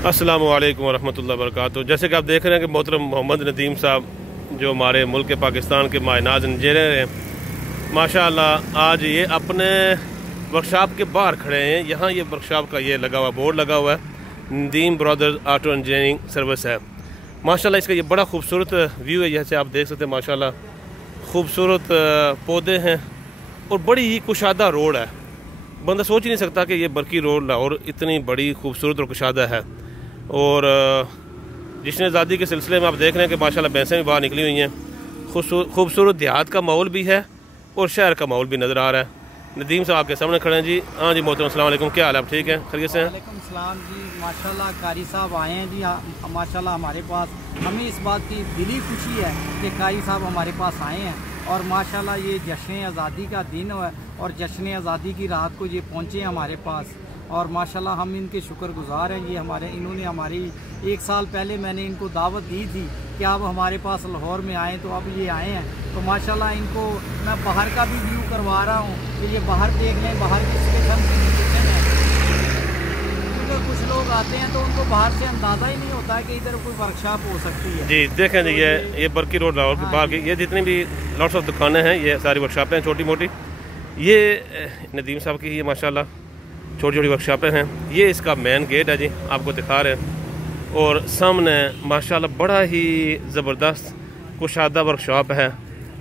अस्सलामु अलैकुम वरहमतुल्लाहि वबरकातुहू। जैसे कि आप देख रहे हैं कि मोहतरम मोहम्मद नदीम साहब जो हमारे मुल्क पाकिस्तान के मायनाज इंजीनियर हैं, माशाअल्लाह आज ये अपने वर्कशॉप के बाहर खड़े हैं। यहाँ ये वर्कशॉप का ये लगा हुआ बोर्ड लगा हुआ है, Nadeem brothers auto engineering service है। माशाअल्लाह इसका ये बड़ा खूबसूरत व्यू है। जैसे आप देख सकते हैं माशाअल्लाह खूबसूरत पौधे हैं और बड़ी ही कुशादा रोड है। बंदा सोच ही नहीं सकता कि ये बरकी रोड और इतनी बड़ी खूबसूरत और कुशादा है। और जश्न आज़ादी के सिलसिले में आप देख रहे हैं कि माशाल्लाह भैंसें भी बाहर निकली हुई हैं। खूबसूरत देहात का माहौल भी है और शहर का माहौल भी नज़र आ रहा है। नदीम साहब आपके सामने खड़े हैं जी। हाँ जी मोहतरम अस्सलाम वालेकुम, क्या हाल है? आप ठीक हैं, खैरियत से हैं? वालेकुम सलाम जी। माशाल्लाह कारी साहब आए हैं जी माशाल्लाह हमारे पास। हमें इस बात की दिली खुशी है कि कारी साहब हमारे पास आए हैं और माशाल्लाह ये जश्न आज़ादी का दिन है और जश्न आज़ादी की रात को ये पहुँचे हैं हमारे पास और माशाल्लाह हम इनके शुक्रगुजार हैं। ये इन्होंने हमारी 1 साल पहले मैंने इनको दावत दी थी कि आप हमारे पास लाहौर में आएँ, तो अब ये आए हैं। तो माशाल्लाह इनको मैं बाहर का भी व्यू करवा रहा हूँ कि ये बाहर देख लें, बाहर किस किस्म की किचन है। क्योंकि कुछ लोग आते हैं तो उनको बाहर से अंदाज़ा ही नहीं होता है कि इधर कोई वर्कशॉप हो सकती है। जी देखें जी, ये बरकी रोड लाहौर के बाहर की ये जितनी भी लॉट्स ऑफ दुकानें हैं, ये सारी वर्कशॉपें हैं छोटी मोटी। ये नदीम साहब की ये माशाल्लाह छोटी छोटी वर्कशॉपें हैं। ये इसका मेन गेट है जी, आपको दिखा रहे हैं। और सामने माशाल्लाह बड़ा ही ज़बरदस्त कुशादा वर्कशॉप है,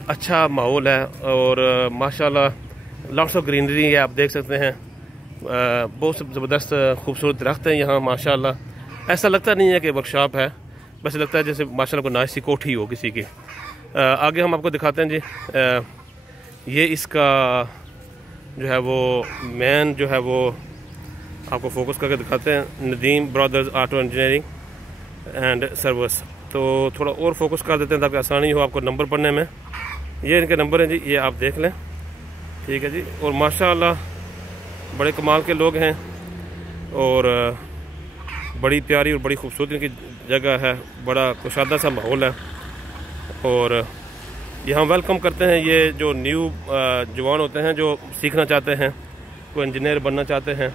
अच्छा माहौल है और माशाल्लाह लॉट्स ऑफ ग्रीनरी है। आप देख सकते हैं बहुत ज़बरदस्त खूबसूरत दरख्त हैं यहाँ माशाल्लाह। ऐसा लगता नहीं है कि वर्कशॉप है, बस लगता है जैसे माशाल्लाह को नाइस सी कोठी हो किसी की। आगे हम आपको दिखाते हैं जी। ये इसका जो है वो मेन जो है वो आपको फोकस करके दिखाते हैं, Nadeem brothers auto engineering and service. तो थोड़ा और फोकस कर देते हैं ताकि आसानी हो आपको नंबर पढ़ने में। ये इनके नंबर हैं जी, ये आप देख लें, ठीक है जी। और माशाल्लाह बड़े कमाल के लोग हैं और बड़ी प्यारी और बड़ी खूबसूरत इनकी जगह है, बड़ा कुशादा सा माहौल है। और ये हम वेलकम करते हैं ये जो न्यू जवान होते हैं जो सीखना चाहते हैं, कोई इंजीनियर बनना चाहते हैं,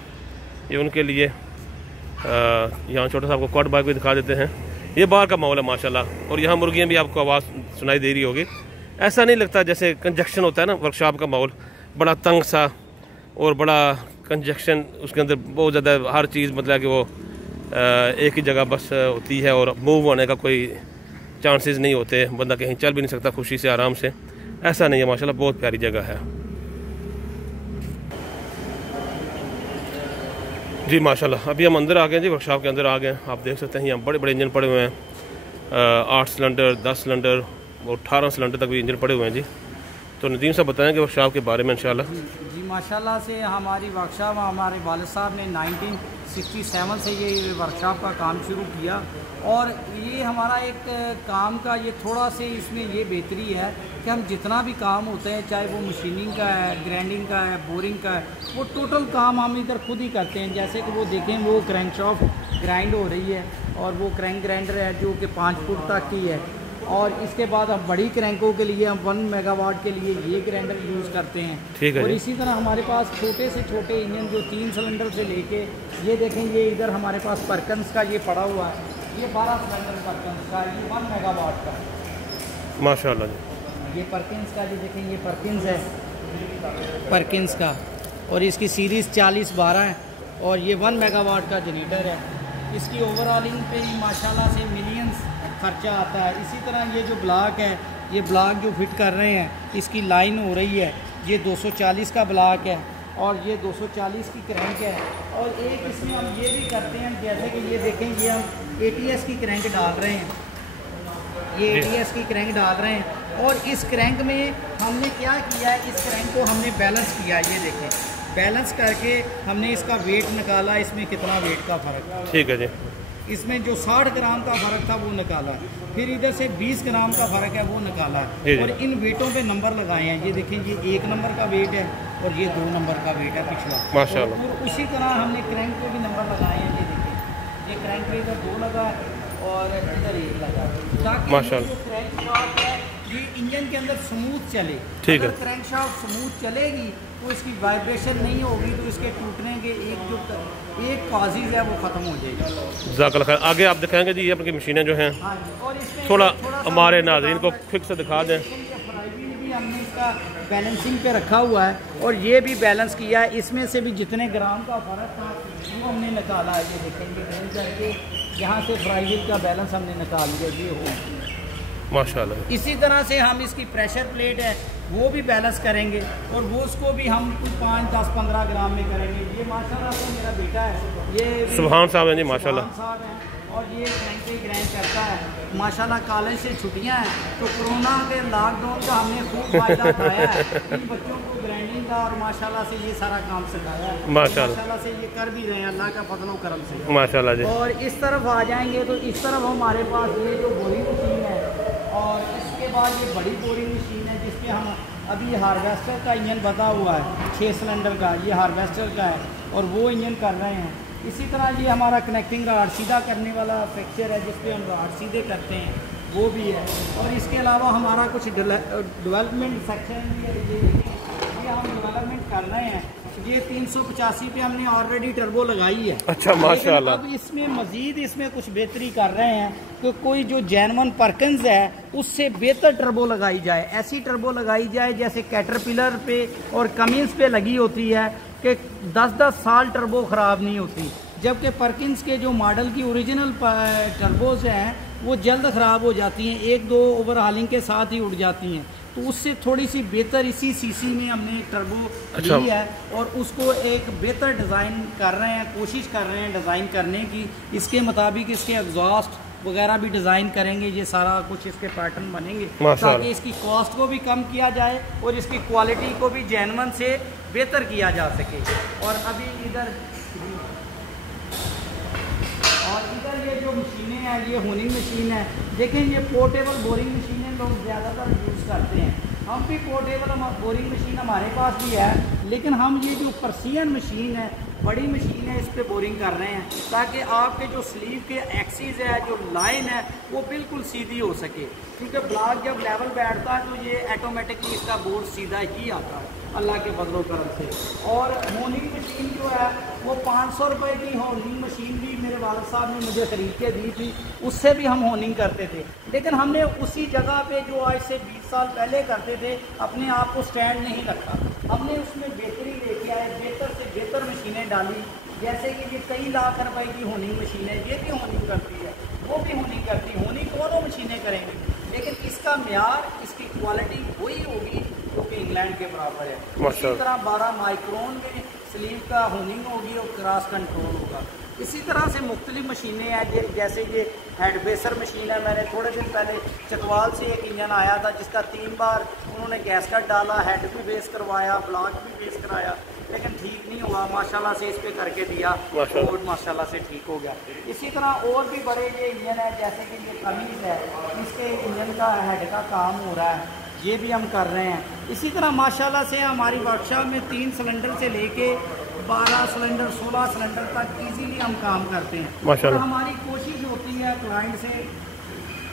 ये उनके लिए यहाँ छोटा सा आपको क्वाड बाइक भी दिखा देते हैं। ये बाहर का माहौल है माशाल्लाह। और यहाँ मुर्गियाँ भी आपको आवाज़ सुनाई दे रही होगी। ऐसा नहीं लगता जैसे कंजक्शन होता है ना वर्कशॉप का माहौल, बड़ा तंग सा और बड़ा कंजक्शन, उसके अंदर बहुत ज़्यादा हर चीज़ मतलब कि वो एक ही जगह बस होती है और मूव होने का कोई चांसेस नहीं होते, बंदा कहीं चल भी नहीं सकता खुशी से आराम से। ऐसा नहीं है माशाल्लाह, बहुत प्यारी जगह है जी माशाल्लाह। अभी हम अंदर आ गए जी, वर्कशॉप के अंदर आ गए। आप देख सकते हैं यहाँ बड़े बड़े इंजन पड़े हुए हैं, 8 सिलेंडर, 10 सिलेंडर और 18 सिलेंडर तक भी इंजन पड़े हुए हैं जी। तो नदीम साहब बताएंगे वर्कशॉप के बारे में इंशाल्लाह। जी माशाल्लाह से हमारी वर्कशॉप हमारे वालिद साहब ने 1967 से ये वर्कशॉप का काम शुरू किया और ये हमारा एक काम का ये थोड़ा से इसमें ये बेहतरी है कि हम जितना भी काम होते हैं, चाहे वो मशीनिंग का है, ग्राइंडिंग का है, बोरिंग का है, वो टोटल काम हम इधर खुद ही करते हैं। जैसे कि वो देखें वो क्रैंकशाफ्ट ग्राइंड हो रही है और वो क्रैंक ग्राइंडर है जो कि 5 फुट तक की है। और इसके बाद हम बड़ी क्रैंकों के लिए हम 1 मेगावाट के लिए ये ग्राइंडर यूज़ करते हैं। ठीक है। और इसी तरह हमारे पास छोटे से छोटे इंजन जो 3 सिलेंडर से लेके ये देखें, ये इधर हमारे पास परकिंस का ये पड़ा हुआ है, ये 12 सिलेंडर परकिंस का, ये 1 मेगावाट का माशाल्लाह जी। ये परकिंस का जी देखें, ये परकिंस है परकिंस का और इसकी सीरीज़ 4012 है और ये 1 मेगावाट का जनरेटर है। इसकी ओवरऑलिंग पे ही माशाल्लाह से मिलियंस खर्चा आता है। इसी तरह ये जो ब्लॉक है, ये ब्लॉक जो फिट कर रहे हैं, इसकी लाइन हो रही है, ये 240 का ब्लॉक है और ये 240 की क्रैंक है। और एक इसमें हम ये भी करते हैं, जैसे कि ये देखें, ये हम ATS की क्रैंक डाल रहे हैं, ये ATS की क्रैंक डाल रहे हैं। और इस क्रैंक में हमने क्या किया है, इस क्रैंक को हमने बैलेंस किया, ये देखें बैलेंस करके हमने इसका वेट निकाला, इसमें कितना वेट का फ़र्क है। ठीक है जी। इसमें जो 60 ग्राम का फ़र्क था वो निकाला, फिर इधर से 20 ग्राम का फ़र्क है वो निकाला और इन वेटों पे नंबर लगाए हैं। ये देखें, ये 1 नंबर का वेट है और ये 2 नंबर का वेट है पिछला माशाल्लाह। और उसी तरह हमने क्रैंक पे भी नंबर लगाए हैं। ये देखें, ये क्रैंक पे इधर 2 लगा है और इधर 1 लगा है, ताकि माशाल्लाह जो क्रैंक शॉफ्ट है ये इंजन के अंदर स्मूथ चले। ठीक है। क्रैंकशाफ्ट स्मूथ चलेगी तो इसकी वाइब्रेशन नहीं होगी, तो इसके टूटने के एक काजिज है वो ख़त्म हो जाएगी। ज़ाकल खैर। आगे आप दिखाएंगे जी ये अपनी मशीनें जो हैं, हाँ जी। और इसमें थोड़ा हमारे नाज़रीन को क्विक से दिखा दें। भी हमने इसका बैलेंसिंग पे रखा हुआ है और ये भी बैलेंस किया है। इसमें से भी जितने ग्राम का फ़र्क था वो हमने निकाला है। ये देखेंगे रेल करके यहाँ से फ्राई व्हील का बैलेंस हमने निकाल दिया, ये हो माशाल्लाह। इसी तरह से हम इसकी प्रेशर प्लेट है वो भी बैलेंस करेंगे और वो उसको भी हम 5, 10, 15 ग्राम में करेंगे। ये माशाल्लाह से मेरा बेटा है, ये सुभान साहब हैं जी माशाल्लाह। साहब हैं और ये ग्रैंड करता है माशाल्लाह। कॉलेज से छुट्टियां हैं तो कोरोना के लॉकडाउन का हमने खूब फायदा उठाया है। इन बच्चों को ग्राइंडिंग का और माशाल्लाह से ये सारा काम सिखाया है। माशाल्लाह से ये कर भी रहे हैं अल्लाह का फजल व करम से माशाल्लाह जी। और इस तरफ आ जाएंगे तो इस तरफ हमारे पास ये जो बोरिंग मशीन है और इसके बाद ये बड़ी बोरिंग मशीन है जिसपे हम अभी हार्वेस्टर का इंजन बता हुआ है 6 सिलेंडर का, ये हार्वेस्टर का है और वो इंजन कर रहे हैं। इसी तरह ये हमारा कनेक्टिंग रॉड सीधा करने वाला फ्रैक्चर है जिसपे हम रॉड सीधे करते हैं, वो भी है। और इसके अलावा हमारा कुछ डेवलपमेंट सेक्शन भी है, ये हम डेवलपमेंट कर रहे हैं। ये 385 पे हमने ऑलरेडी टर्बो लगाई है। अच्छा माशाल्लाह। अब इसमें मजीद इसमें कुछ बेहतरी कर रहे हैं कि कोई जो जेन्युइन परकिंस है उससे बेहतर टर्बो लगाई जाए। ऐसी टर्बो लगाई जाए जैसे कैटरपिलर पे और कमिंस पे लगी होती है कि 10-10 साल टर्बो ख़राब नहीं होती, जबकि परकिंस के जो मॉडल की ओरिजिनल टर्बोज हैं वो जल्द ख़राब हो जाती हैं, 1-2 ओवरहालिंग के साथ ही उड़ जाती हैं। तो उससे थोड़ी सी बेहतर इसी सीसी में हमने टर्बो ली है और उसको एक बेहतर डिज़ाइन कर रहे हैं, कोशिश कर रहे हैं डिज़ाइन करने की। इसके मुताबिक इसके एग्जॉस्ट वगैरह भी डिज़ाइन करेंगे, ये सारा कुछ इसके पैटर्न बनेंगे ताकि इसकी कॉस्ट को भी कम किया जाए और इसकी क्वालिटी को भी जेन्युइन से बेहतर किया जा सके। और अभी इधर ये जो मशीनें हैं ये होनिंग मशीन है। देखें ये पोर्टेबल बोरिंग मशीनें लोग ज़्यादातर यूज़ करते हैं। हम भी पोर्टेबल बोरिंग मशीन हमारे पास भी है, लेकिन हम ये जो पर्सियन मशीन है बड़ी मशीन है इस पर बोरिंग कर रहे हैं ताकि आपके जो स्लीव के एक्सिस है जो लाइन है वो बिल्कुल सीधी हो सके, क्योंकि ब्लॉक जब लेवल बैठता है तो ये ऑटोमेटिकली इसका बोर्ड सीधा ही आता है अल्लाह के फजल करम से। और होनिंग मशीन जो है वो 500 रुपये की होनिंग मशीन भी मेरे वालिद साहब ने मुझे खरीद के दी थी, उससे भी हम होनिंग करते थे। लेकिन हमने उसी जगह पे जो आज से 20 साल पहले करते थे अपने आप को स्टैंड नहीं रखा, हमने उसमें बेहतरी लेके आए, बेहतर से बेहतर मशीनें डाली। जैसे कि ये कई लाख रुपए की होनिंग मशीन है, ये भी होनिंग करती है, वो भी होनिंग करती है, होनिंग दोनों मशीनें करेंगी, लेकिन इसका म्यार इसकी क्वालिटी वही होगी जो कि इंग्लैंड के बराबर है। इसी तरह 12 माइक्रोन में स्लीव का होनिंग होगी और क्रॉस कंट्रोल होगा। इसी तरह से मुख्तलिफ मशीनें हैं, जैसे ये हेड बेसर मशीन है। मैंने थोड़े दिन पहले चकवाल से एक इंजन आया था जिसका 3 बार उन्होंने गैस कट डाला, हेड भी बेस करवाया, ब्लॉक भी बेस कराया, लेकिन ठीक नहीं हुआ। माशाल्लाह से इस पे करके दिया और माशाल्लाह से ठीक हो गया। इसी तरह और भी बड़े ये इंजन है, जैसे कि ये कमीज है, इसके इंजन का हेड का काम हो रहा है, ये भी हम कर रहे हैं। इसी तरह माशाल्लाह से हमारी वर्कशॉप में 3 सिलेंडर से लेके 12 सिलेंडर 16 सिलेंडर तक इजीली हम काम करते हैं। माशाल्लाह हमारी कोशिश होती है क्लाइंट से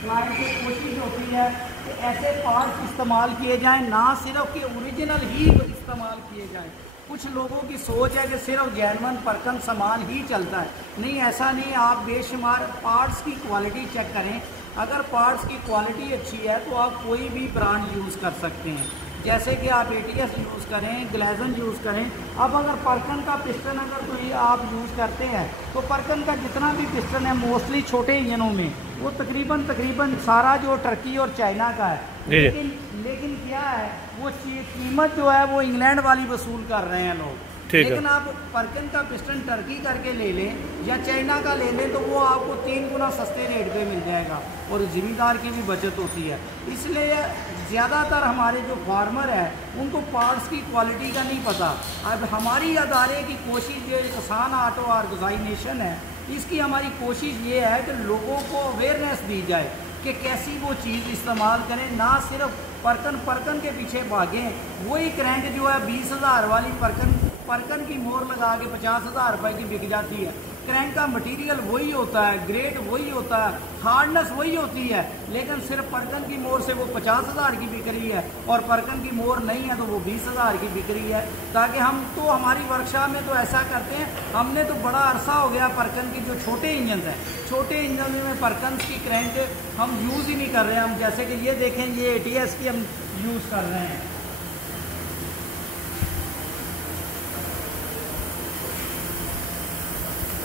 कोशिश होती है कि ऐसे पार्ट्स इस्तेमाल किए जाएं, ना सिर्फ कि ओरिजिनल ही इस्तेमाल किए जाएं। कुछ लोगों की सोच है कि सिर्फ जेन्युइन परकन सामान ही चलता है, नहीं ऐसा नहीं। आप बेशुमार पार्ट्स की क्वालिटी चेक करें, अगर पार्ट्स की क्वालिटी अच्छी है तो आप कोई भी ब्रांड यूज़ कर सकते हैं, जैसे कि आप ATS यूज़ करें, ग्लेजन यूज़ करें। अब अगर परकन का पिस्टन अगर कोई आप यूज़ करते हैं तो परकन का जितना भी पिस्टन है मोस्टली छोटे इंजनों में वो तकरीबन सारा जो टर्की और चाइना का है, लेकिन क्या है वो कीमत जो है वो इंग्लैंड वाली वसूल कर रहे हैं लोग। लेकिन आप परकन का पिस्टन टर्की करके ले लें या चाइना का ले लें तो वो आपको 3 गुना सस्ते रेट पे मिल जाएगा और ज़िम्मेदार की भी बचत होती है। इसलिए ज़्यादातर हमारे जो फार्मर हैं उनको पार्ट्स की क्वालिटी का नहीं पता। अब हमारी अदारे की कोशिश जो किसान ऑटो ऑर्गेनाइजेशन है, इसकी हमारी कोशिश ये है कि लोगों को अवेयरनेस दी जाए कि कैसी वो चीज़ इस्तेमाल करें, ना सिर्फ परकन के पीछे भागें। वही क्रैंक जो है 20,000 वाली परकन परकन की मोहर लगा के 50,000 रुपए की बिक जाती है। क्रैंक का मटेरियल वही होता है, ग्रेड वही होता है, हार्डनेस वही होती है, लेकिन सिर्फ परकन की मोहर से वो 50,000 की बिक रही है और परकन की मोहर नहीं है तो वो 20,000 की बिक रही है। ताकि हम तो हमारी वर्कशॉप में तो ऐसा करते हैं, हमने तो बड़ा अरसा हो गया परकन की जो छोटे इंजन हैं, छोटे इंजन में परकन की क्रैंक हम यूज़ ही नहीं कर रहे हैं। हम जैसे कि ये देखें, ये ATS की हम यूज़ कर रहे हैं।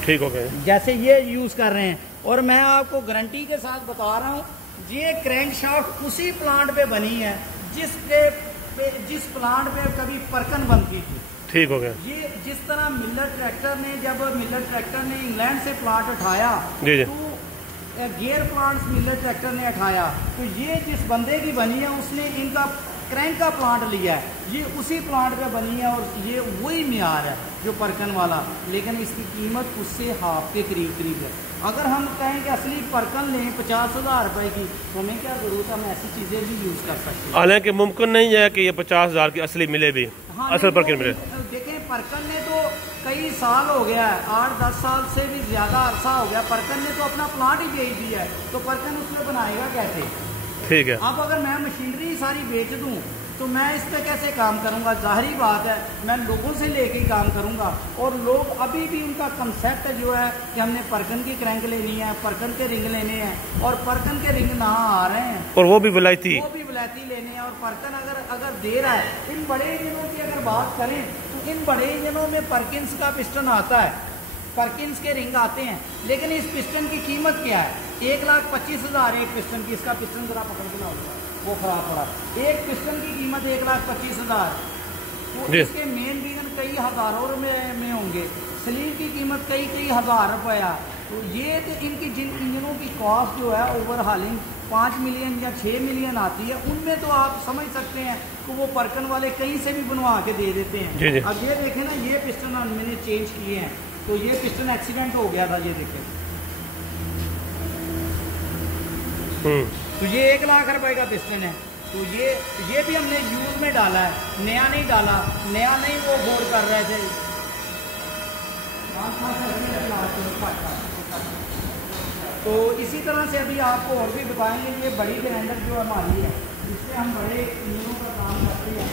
ठीक हो गए, जैसे ये यूज कर रहे हैं। और मैं आपको गारंटी के साथ बता रहा हूँ, ये क्रैंक शाफ्ट उसी प्लांट पे बनी है जिस प्लांट पे कभी परकन बनती थी। ठीक हो गया। ये जिस तरह मिलर ट्रैक्टर ने, जब मिलर ट्रैक्टर ने इंग्लैंड से प्लांट उठाया तो गियर प्लांट मिलर ट्रैक्टर ने उठाया, तो ये जिस बंदे की बनी है उसने इनका क्रैंक का प्लांट लिया है, ये उसी प्लांट पे बनी है और ये वही मियार है जो परकन वाला, लेकिन इसकी कीमत उससे हाफ के करीब है। अगर हम कहें कि असली परकन लें 50,000 रुपए की, तो हमें क्या जरूरत है, हम ऐसी चीज़ें भी यूज़ कर सकते हैं। हालांकि मुमकिन नहीं है कि ये 50,000 की असली मिले भी। हाँ, असल परकन मिले। देखें, परकन ने तो कई साल हो गया है, 8-10 साल से भी ज़्यादा अरसा हो गया, परकन ने तो अपना प्लांट ही बेच दिया है, तो परकन उसमें बनाएगा कैसे? ठीक है। अब अगर मैं मशीनरी सारी बेच दूं तो मैं इस पर कैसे काम करूंगा? जाहिर बात है मैं लोगों से लेके ही काम करूंगा। और लोग अभी भी उनका कंसेप्ट जो है कि हमने परकन की क्रैंक लेनी है, परकन के रिंग लेने हैं, और परकन के रिंग ना आ रहे हैं, और वो भी विलायती लेने हैं। और परकन अगर दे रहा है, इन बड़े इंजनों की अगर बात करें तो इन बड़े इंजनों में परकिंस का पिस्टन आता है, परकिंस के रिंग आते हैं, लेकिन इस पिस्टन की कीमत क्या है? 1,25,000 एक पिस्टन की। इसका पिस्टन जरा पकड़ के लाओ, वो खराब पड़ा। एक पिस्टन की कीमत 1,25,000। तो इसके मेन बीगन कई हजारों में होंगे, स्लीव की कीमत कई हज़ार रुपया। तो ये तो इनकी जिन इंजनों की कॉस्ट जो है ओवरहालिंग 5 मिलियन या 6 मिलियन आती है, उनमें तो आप समझ सकते हैं कि वो परकन वाले कहीं से भी बनवा के दे देते हैं। जी जी। अब ये देखें ना, ये पिस्टन मैंने चेंज किए हैं, तो ये पिस्टन एक्सीडेंट हो गया था, ये देखें। तो ये 1 लाख रुपए का पिस्टन है। तो ये भी हमने यूज में डाला है, नया नहीं डाला, नया नहीं वो बोर कर रहे थे। तो इसी तरह से अभी आपको और भी बताएंगे। ये बड़ी ग्राइंडर जो हमारी है, इससे हम बड़े इंजनों का काम करते हैं।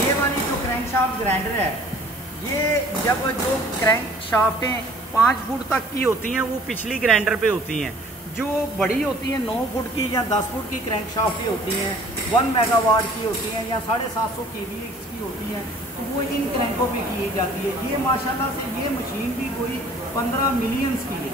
ये वाली जो क्रैंक शाफ्ट ग्राइंडर है, ये जब जो क्रैंक शाफ्टें 5 फुट तक की होती हैं वो पिछली ग्राइंडर पे होती हैं। जो बड़ी होती हैं 9 फुट की या 10 फुट की क्रैंक शाफ्टें होती हैं, 1 मेगावाट की होती हैं या 750 kV की होती हैं, तो वो इन क्रैंकों पे की जाती है। ये माशाल्लाह से ये मशीन भी कोई 15 मिलियन की है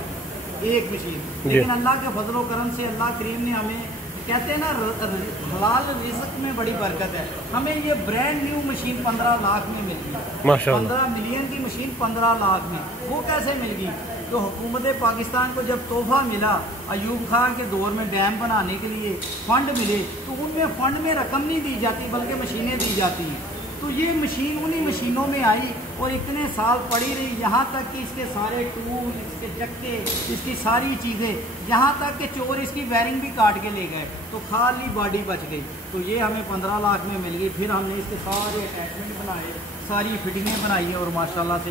एक मशीन, लेकिन अल्लाह के फजलो करम से अल्लाह करीम ने हमें, कहते हैं ना हलाल रिज़्क में बड़ी बरकत है, हमें ये ब्रांड न्यू मशीन 15 लाख में मिल गई। 15 मिलियन की मशीन 15 लाख में, वो कैसे मिल गई? तो हुकूमत पाकिस्तान को जब तोहफा मिला अयूब खान के दौर में डैम बनाने के लिए फंड मिले, तो उनमें फंड में रकम नहीं दी जाती बल्कि मशीनें दी जाती हैं। तो ये मशीन उन्हीं मशीनों में आई और इतने साल पड़ी रही, यहाँ तक कि इसके सारे टूल, इसके चक्के, इसकी सारी चीज़ें, यहाँ तक कि चोर इसकी वायरिंग भी काट के ले गए, तो खाली बॉडी बच गई। तो ये हमें 15 लाख में मिल गई। फिर हमने इसके सारे अटैचमेंट बनाए, सारी फिटिंगें बनाई और माशाल्लाह से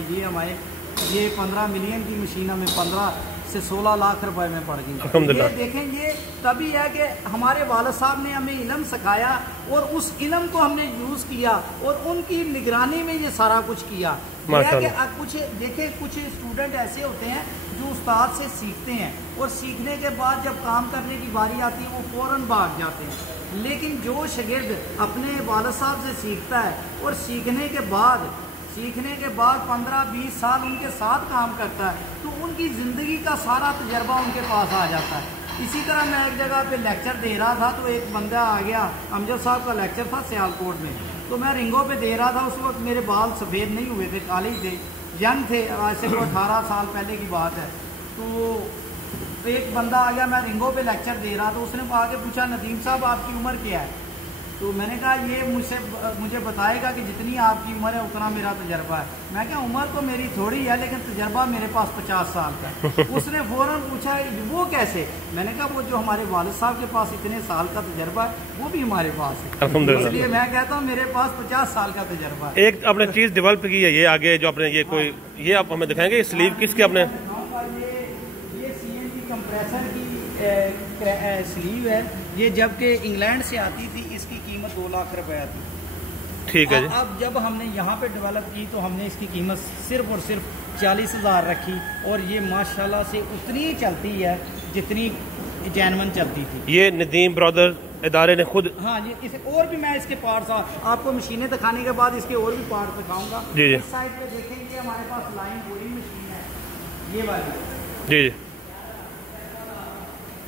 ये 15 मिलियन की मशीन हमें 15 से 16 लाख रुपए में पड़ गई। ये देखें, ये तभी है कि हमारे वालिद साहब ने हमें इल्म सिखाया और उस इल्म को हमने यूज़ किया और उनकी निगरानी में ये सारा कुछ किया। कुछ देखें, कुछ स्टूडेंट ऐसे होते हैं जो उस्ताद से सीखते हैं और सीखने के बाद जब काम करने की बारी आती है वो फ़ौरन भाग जाते हैं, लेकिन जो शागिर्द अपने वालिद साहब से सीखता है और सीखने के बाद 15-20 साल उनके साथ काम करता है, तो उनकी ज़िंदगी का सारा तजर्बा उनके पास आ जाता है। इसी तरह मैं एक जगह पे लेक्चर दे रहा था, तो एक बंदा आ गया, अमजद साहब का लेक्चर था सियालकोट में, तो मैं रिंगों पे दे रहा था। उस वक्त मेरे बाल सफ़ेद नहीं हुए थे, काले ही थे, यंग थे, आज से 18 साल पहले की बात है। तो एक बंदा आ गया, मैं रिंगों पे लेक्चर दे रहा था, उसने आके पूछा, नदीम साहब आपकी उम्र क्या है? तो मैंने कहा ये मुझे बताएगा कि जितनी आपकी उम्र है उतना मेरा तजर्बा है। मैं क्या उम्र तो मेरी थोड़ी है लेकिन तजर्बा मेरे पास 50 साल का है। उसने फ़ौरन पूछा वो कैसे? मैंने कहा वो जो हमारे वालिद साहब के पास इतने साल का तजर्बा है वो भी हमारे पास है, इसलिए मैं कहता हूँ मेरे पास 50 साल का तजर्बा है। एक आपने चीज़ डेवलप की है, ये आगे जो आपने ये कोई ये आप हमें दिखाएंगे स्लीव किसके आपने? ये CNG कंप्रेसर की स्लीव है। ये जबकि इंग्लैंड से आती थी, इसकी कीमत 2 लाख रुपया थी। ठीक है जी। अब जब हमने यहाँ पे डेवलप की तो हमने इसकी कीमत सिर्फ और सिर्फ 40,000 रखी और ये माशाल्लाह से उतनी ही चलती है जितनी जैनवन चलती थी। ये नदीम ब्रदर इदारे ने खुद, हाँ जी, इसे और भी मैं इसके पार्ट्स आपको मशीनें दिखाने के बाद इसके और भी पार्ट दिखाऊंगा। जी जी। इस साइड पे देखेंगे हमारे पास लाइन बोरिंग मशीन है, ये वाली। जी जी।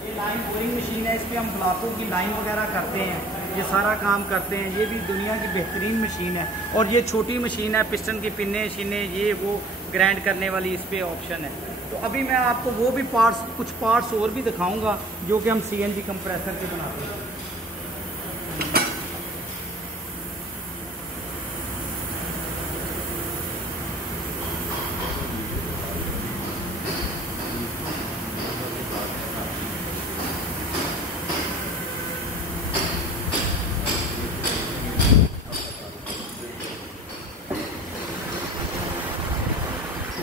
ये लाइन बोरिंग मशीन है, इस पर हम ब्लॉकों की लाइन वगैरह करते हैं, ये सारा काम करते हैं। ये भी दुनिया की बेहतरीन मशीन है। और ये छोटी मशीन है, पिस्टन की पिन्ने शिने ये वो ग्राइंड करने वाली, इस पर ऑप्शन है। तो अभी मैं आपको वो भी पार्ट्स, कुछ पार्ट्स और भी दिखाऊंगा जो कि हम CNG कंप्रेसर के बनाते हैं।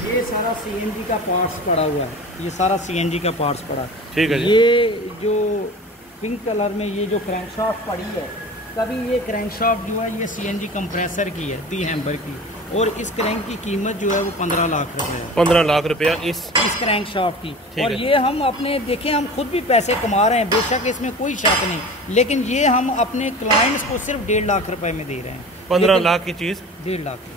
ये सारा CNG का पार्ट्स पड़ा हुआ है, ये सारा CNG का पार्ट्स पड़ा है। ठीक है जी। ये जो पिंक कलर में ये जो क्रैंकशाफ्ट पड़ी है, कभी ये क्रैंकशाफ्ट जो है ये CNG कंप्रेसर की है, दी हैम्बर की, और इस क्रैंक की कीमत जो है वो 15 लाख रुपए है। 15 लाख रुपया इस क्रैंकशाफ्ट की। और है। ये हम अपने देखें, हम खुद भी पैसे कमा रहे हैं, बेशक इसमें कोई शक नहीं, लेकिन ये हम अपने क्लाइंट्स को सिर्फ 1.5 लाख रुपए में दे रहे हैं। 15 लाख की चीज़ 1.5 लाख की।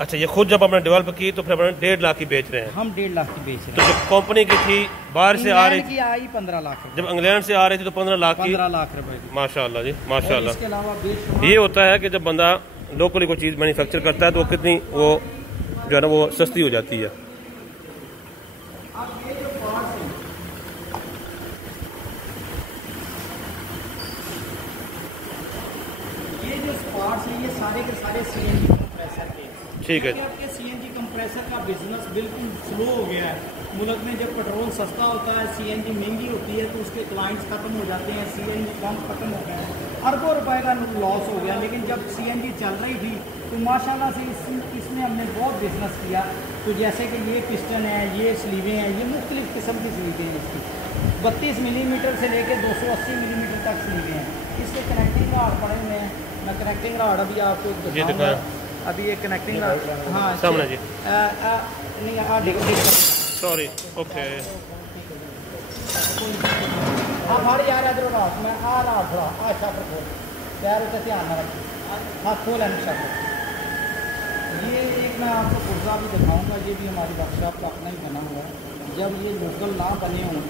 अच्छा, ये खुद जब आपने डेवलप की तो फिर आपने 1.5 लाख की बेच रहे हैं? हम 1.5 लाख की बेच तो रहे हैं। जब कंपनी की थी बाहर से आ रही की आई 15 लाख रुपए। जब इंग्लैंड से आ रही थी तो 15 लाख की। 15 लाख रुपए की। माशाल्लाह जी, माशाल्लाह। इसके अलावा बेशुमार ये होता है कि जब बंदा लोकली कोई चीज़ मैन्युफैक्चर करता है तो वो कितनी वो जो है ना वो सस्ती हो जाती है। अब ये जो पार्ट्स हैं, ये जो पार्ट्स हैं ये सारे के सारे CNG कंप्रेसर के। ठीक है। आपके CNG कंप्रेसर का बिजनेस बिल्कुल स्लो हो गया है। मुल्क में जब पेट्रोल सस्ता होता है, CNG महंगी होती है तो उसके क्लाइंट्स खत्म हो जाते हैं, CNG पंप खत्म हो गए हैं, अरबों रुपए का लॉस हो गया। लेकिन जब CNG चल रही थी तो माशाल्लाह से इसमें हमने बहुत बिजनेस किया। तो जैसे कि ये पिस्टन है, ये स्लीवें हैं, ये मुख्तलिफ किस्म की स्लीवें हैं इसकी, 32 मिलीमीटर से लेकर 280 मिलीमीटर तक स्लीवें हैं। इसके कनेक्टिंग राड पड़े हुए हैं, मैं कनेक्टिंग राड अभी आपको दिखाऊंगा। अभी ये कनेक्टिंग राड, हाँ सामने जी, नहीं सॉरी, ओके। हाँ हमारे यार इधर रात में आ रहा थोड़ा अच्छा पर खोल पैर उसे ध्यान न रखिए, हाँ खोल है शब्द। ये एक मैं आपको पुर्जा भी दिखाऊंगा, ये भी हमारी वर्कशॉप का अपना ही बना हुआ है। जब ये लोकल ना बने हों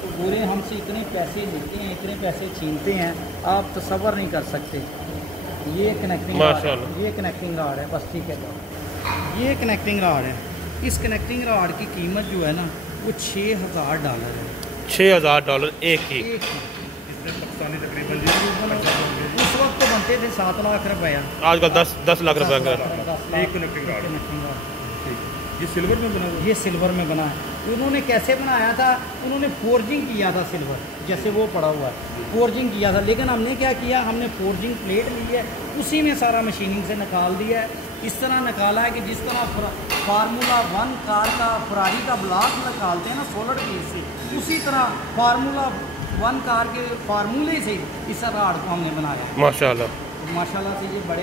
तो गोरे हमसे इतने पैसे लेते हैं, इतने पैसे छीनते हैं, आप तसव्वुर नहीं कर सकते। ये कनेक्टिंग राड, ये कनेक्टिंग राड है, बस ठीक है। ये कनेक्टिंग राड है, इस कनेक्टिंग राड की कीमत जो है ना वो $6,000 है। $6,000 एक ही। उस वक्त तो बनते थे 7 लाख रुपया, आजकल 10 लाख रुपए का एक कनेक्टिंग राड। ये सिल्वर में बना हुआ? ये सिल्वर में बना है। उन्होंने कैसे बनाया था? उन्होंने फोर्जिंग किया था सिल्वर, जैसे वो पड़ा हुआ है, फोर्जिंग किया था। लेकिन हमने क्या किया, हमने फोर्जिंग प्लेट ली है, उसी में सारा मशीनिंग से निकाल दिया है। इस तरह निकाला है कि जिस तरह फार्मूला 1 कार का फरारी का ब्लॉक निकालते हैं ना सॉलिड केस से, उसी तरह फार्मूला 1 कार के फार्मूले से इस राड को हमने बनाया। माशाल्लाह माशाल्लाह से ये बड़े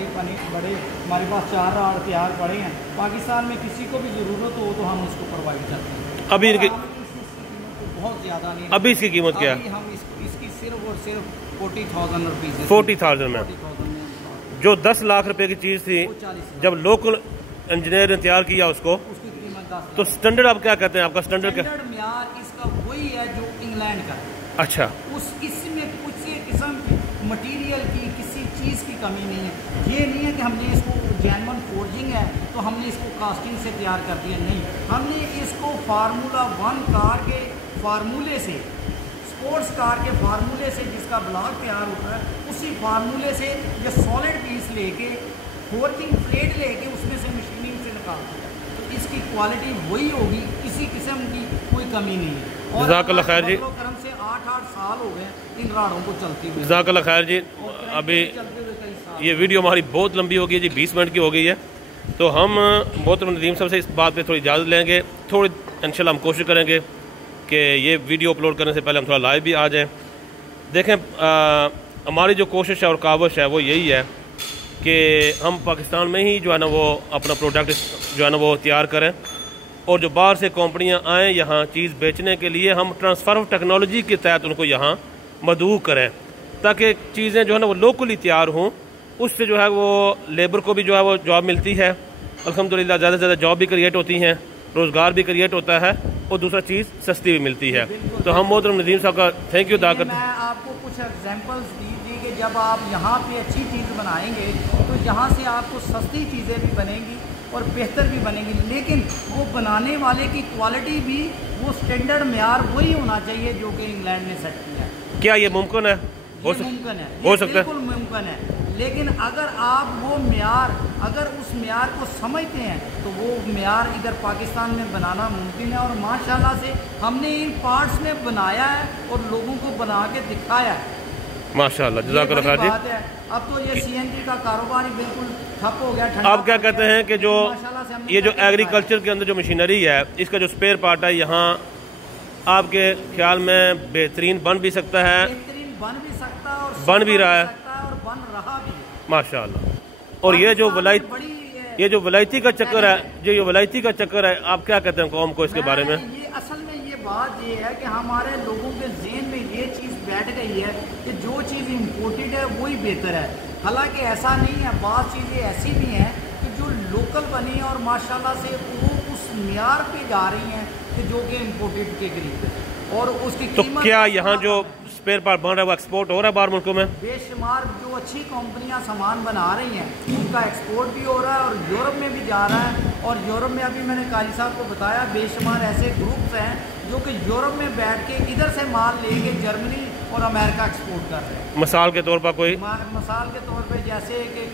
हमारे पास 4 राड तैयार पड़े हैं। पाकिस्तान में किसी को भी ज़रूरत हो तो हम उसको प्रोवाइड करते हैं। अभी इनकी बहुत ज़्यादा नहीं, अभी इसकी कीमत क्या है? हम इसकी सिर्फ और सिर्फ 40,000 रुपीज़, 40,000 में। जो 10 लाख रुपए की चीज़ थी, जब लोकल इंजीनियर ने तैयार किया उसको, उसकी कीमत 10। तो स्टैंडर्ड आप क्या कहते हैं? आपका स्टैंडर्ड क्या? म्यार इसका वही है जो इंग्लैंड का। अच्छा, इसमें कुछ किस्म की मटीरियल की किसी चीज़ की कमी नहीं है। ये नहीं है कि हमने इसको जैनवन फोर्जिंग है तो हमने इसको कास्टिंग से तैयार कर दिया, नहीं, हमने इसको फार्मूला 1 कार के फार्मूले से स्पोर्ट्स कार के फार्मूले से जिसका ब्लॉक तैयार होता है, उसी फार्मूले से ये सॉलिड पीस लेके फोर्किंग प्लेट लेके उसमें से मशीनिंग से निकालते हैं। तो इसकी क्वालिटी वही होगी, किसी किस्म की कोई कमी नहीं है। और जज़ाकल्लाह खैर जी, करम से 8-8 साल हो गए इन राड़ों को चलती हुई। जज़ाकल्लाह खैर जी। अभी ये वीडियो हमारी बहुत लंबी हो गई है जी, 20 मिनट की हो गई है। तो हम मोहतरम नदीम साहब से इस बात पे थोड़ी इजाज़त लेंगे। थोड़ी इंशाल्लाह हम कोशिश करेंगे कि ये वीडियो अपलोड करने से पहले हम थोड़ा लाइव भी आ जाएँ। देखें, हमारी जो कोशिश है और काविश है वो यही है कि हम पाकिस्तान में ही जो है ना वो अपना प्रोडक्ट जो है ना वो तैयार करें, और जो बाहर से कंपनियां आएँ यहाँ चीज़ बेचने के लिए, हम ट्रांसफ़र ऑफ टेक्नोलॉजी के तहत उनको यहाँ मदऊ करें, ताकि चीज़ें जो है ना वो लोकली तैयार हों। उससे जो है वो लेबर को भी जो है वो जॉब मिलती है, अल्हम्दुलिल्लाह ज़्यादा से ज़्यादा जॉब भी क्रिएट होती हैं, रोज़गार भी क्रिएट होता है, और दूसरा चीज़ सस्ती भी मिलती है। तो हम मोहतरम नदीम साहब का थैंक यू अदा करते हैं। मैं आपको कुछ एग्जांपल्स दी कि जब आप यहाँ पे अच्छी चीज़ बनाएंगे तो यहाँ से आपको सस्ती चीज़ें भी बनेंगी और बेहतर भी बनेंगी, लेकिन वो बनाने वाले की क्वालिटी भी वो स्टैंडर्ड मेयार वही होना चाहिए जो कि इंग्लैंड ने सेट किया है। क्या ये मुमकिन है? मुमकिन है, हो सकता है, बिल्कुल मुमकिन है। लेकिन अगर आप वो मेयार, अगर उस मेयार को समझते हैं तो वो मेयार इधर पाकिस्तान में बनाना मुमकिन है। और माशाल्लाह से हमने इन पार्ट्स में बनाया है और लोगों को बना के दिखाया है, माशाल्लाह। जज़ाकल्लाह खैर जी। है। अब तो ये सीएनजी का कारोबार ही बिल्कुल ठप हो गया। आप क्या कहते हैं कि जो ये जो एग्रीकल्चर के अंदर जो मशीनरी है, इसका जो स्पेयर पार्ट है, यहाँ आपके ख्याल में बेहतरीन बन भी सकता है? बेहतरीन बन भी सकता है और बन भी रहा है और बन रहा भी है माशाल्लाह। और ये जो वलायती का चक्कर है, जो ये वलायती का चक्कर है, आप क्या कहते हैं कौम को इसके बारे में? ये असल में ये बात ये है कि हमारे लोगों के ज़हन में ये चीज़ बैठ गई है कि जो चीज़ इम्पोर्टेड है वही बेहतर है। हालांकि ऐसा नहीं है, बहुत चीज़ें ऐसी भी हैं कि जो लोकल बनी है और माशाल्लाह से वो उस मियार पे जा रही हैं कि जो कि इम्पोर्टेड के करीब है। और उसकी तो क्या यहाँ जो स्पेयर पार्ट बन रहा है वो एक्सपोर्ट हो रहा है बाहर मुल्कों में? बेशुमार जो अच्छी कंपनियां सामान बना रही हैं उनका एक्सपोर्ट भी हो रहा है और यूरोप में भी जा रहा है। और यूरोप में अभी मैंने कारी साहब को बताया, बेशुमार ऐसे ग्रुप्स हैं जो कि यूरोप में बैठ के इधर से माल लेके जर्मनी और अमेरिका एक्सपोर्ट कर रहे हैं। मिसाल के तौर पर कोई मिसाल के तौर पे जैसे कि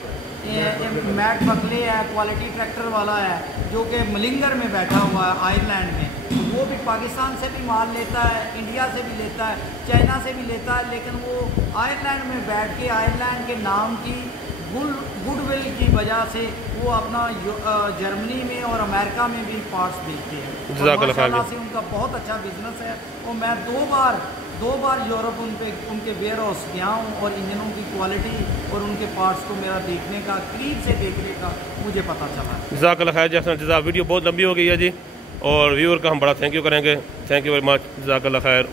मैट बकले है, क्वालिटी ट्रैक्टर वाला है जो कि मलिंगर में बैठा हुआ है आयरलैंड में, वो भी पाकिस्तान से भी माल लेता है, इंडिया से भी लेता है, चाइना से भी लेता है, लेकिन वो आयरलैंड में बैठ के आयरलैंड के नाम की गुडविल की वजह से वो अपना जर्मनी में और अमेरिका में भी पार्ट्स बेचते हैं। माशाल्लाह से उनका बहुत अच्छा बिजनेस है। और मैं दो बार यूरोप उनके वेयर हाउस गया हूँ और इंजनों की क्वालिटी और उनके पार्ट्स को मेरा देखने का, करीब से देखने का मुझे पता चला। जज़ाकल्लाह खैर जज़ा। वीडियो बहुत लंबी हो गई है जी, और व्यूअर का हम बड़ा थैंक यू करेंगे। Thank you very much. जज़ाकल्लाह खैर।